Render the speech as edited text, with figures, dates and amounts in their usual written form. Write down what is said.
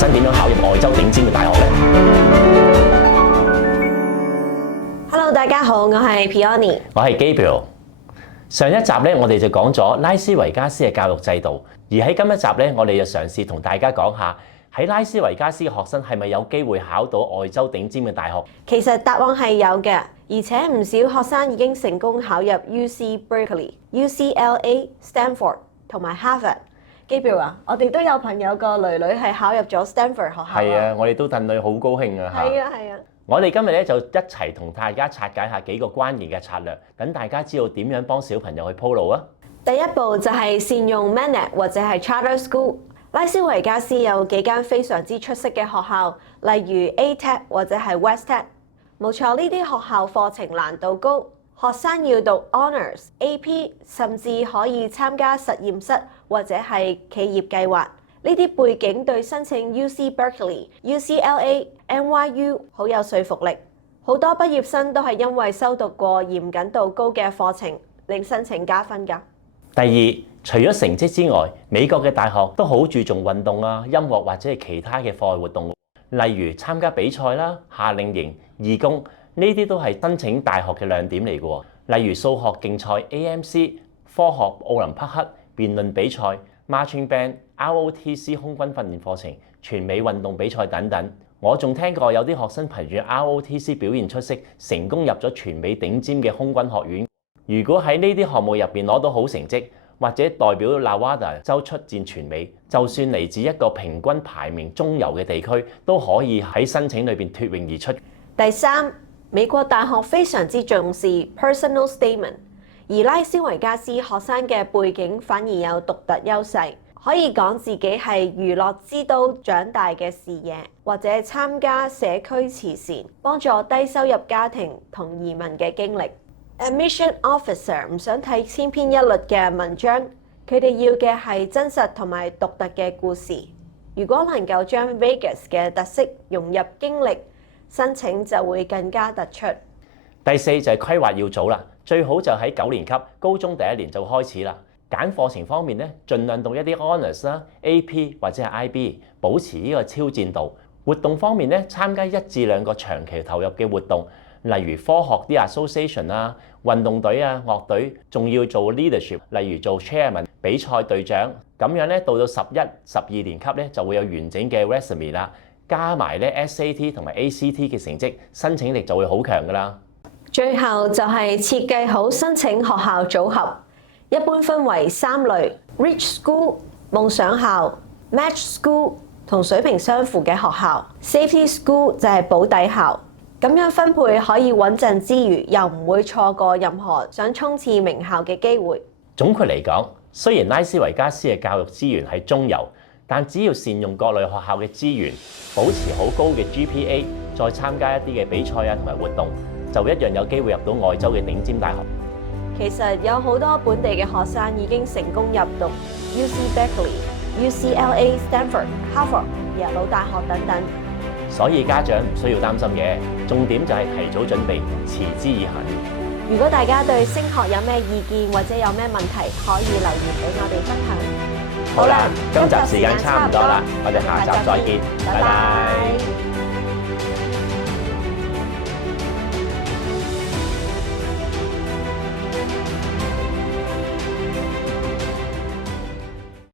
生點樣考入外州頂尖嘅大學呢？ Hello， 大家好，我係 Peony， 我係 Gabriel。上一集咧，我哋就講咗拉斯維加斯嘅教育制度，而喺今一集咧，我哋就嘗試同大家講下喺拉斯維加斯嘅學生係咪有機會考到外州頂尖嘅大學？其實答案係有嘅，而且唔少學生已經成功考入 UC Berkeley、UCLA、Stanford 同埋 Harvard。Gabriel 啊，我哋都有朋友個女女係考入咗 Stanford 學校。係啊，我哋都戥佢好高興啊！係啊，係啊。我哋今日咧就一齊同大家拆解下幾個關鍵嘅策略，等大家知道點樣幫小朋友去鋪路啊！第一步就係善用 Magnet 或者係 Charter School。拉斯維加斯有幾間非常之出色嘅學校，例如 ATech 或者係 Westtech。冇錯，呢啲學校課程難度高，學生要讀 Honors、AP， 甚至可以參加實驗室或者係企業計劃。呢啲背景對申請 UC Berkeley、UCLA、NYU 好有說服力。好多畢業生都係因為修讀過嚴謹度高嘅課程，令申請加分㗎。第二，除咗成績之外，美國嘅大學都好注重運動啊、音樂或者係其他嘅課外活動，例如參加比賽啦、夏令營、義工，呢啲都係申請大學嘅亮點嚟嘅。例如數學競賽 AMC、科學奧林匹克、辯論比賽、Marching Band、ROTC 空軍訓練課程、全美運動比賽等等。我仲聽過有啲學生憑住 ROTC 表現出色，成功入咗全美頂尖嘅空軍學院。如果喺呢啲項目入邊攞到好成績，或者代表 Nevada 州出戰全美，就算嚟自一個平均排名中游嘅地區，都可以喺申請裏邊脫穎而出。第三，美國大學非常之重視 personal statement， 而拉斯維加斯學生嘅背景反而有獨特優勢，可以講自己係娛樂之都長大嘅視野，或者參加社區慈善，幫助低收入家庭同移民嘅經歷。Admission officer 唔想睇千篇一律嘅文章，佢哋要嘅係真實同埋獨特嘅故事。如果能夠將 Vegas 嘅特色融入經歷，申請就會更加突出。第四就係規劃要早啦，最好就喺9年級高中第一年就開始啦。揀課程方面咧，盡量讀一啲 Honors 啦、AP 或者係 IB， 保持呢個超薦度。活動方面咧，參加1至2個長期投入嘅活動，例如科學啲 association 啊、運動隊啊、樂隊，仲要做 leadership， 例如做 chairman、比賽隊長。咁樣咧，到11、12年級咧就會有完整嘅 resume 啦，加埋咧 SAT 同埋 ACT 嘅成績，申請力就會好強噶啦。最後就係設計好申請學校組合，一般分為3類 ：Rich School 夢想校、Match School 同水平相符嘅學校、Safety School 就係保底校。咁樣分配可以穩陣之餘，又唔會錯過任何想衝刺名校嘅機會。總括嚟講，雖然拉斯維加斯嘅教育資源係中游，但只要善用各類學校嘅資源，保持好高嘅 GPA， 再參加一啲嘅比賽啊同埋活動，就一樣有機會入到外州嘅頂尖大學。其實有好多本地嘅學生已經成功入讀 UC Berkeley、UCLA、Stanford、Harvard、耶魯大學等等。所以家長唔需要擔心嘅，重點就係提早準備，持之以恆。如果大家對升學有咩意見或者有咩問題，可以留言俾我哋分享。好啦，今集時間差唔多啦，我哋下集再見，拜拜。